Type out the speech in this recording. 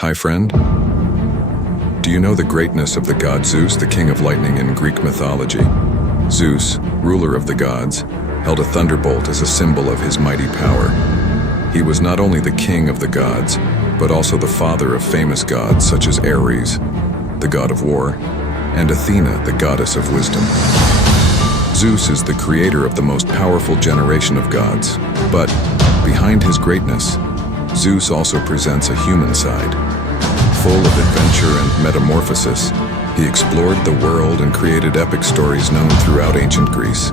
Hi, friend. Do you know the greatness of the god Zeus, the king of lightning in Greek mythology? Zeus, ruler of the gods, held a thunderbolt as a symbol of his mighty power. He was not only the king of the gods, but also the father of famous gods such as Ares, the god of war, and Athena, the goddess of wisdom. Zeus is the creator of the most powerful generation of gods, but behind his greatness, Zeus also presents a human side. Full of adventure and metamorphosis, he explored the world and created epic stories known throughout ancient Greece.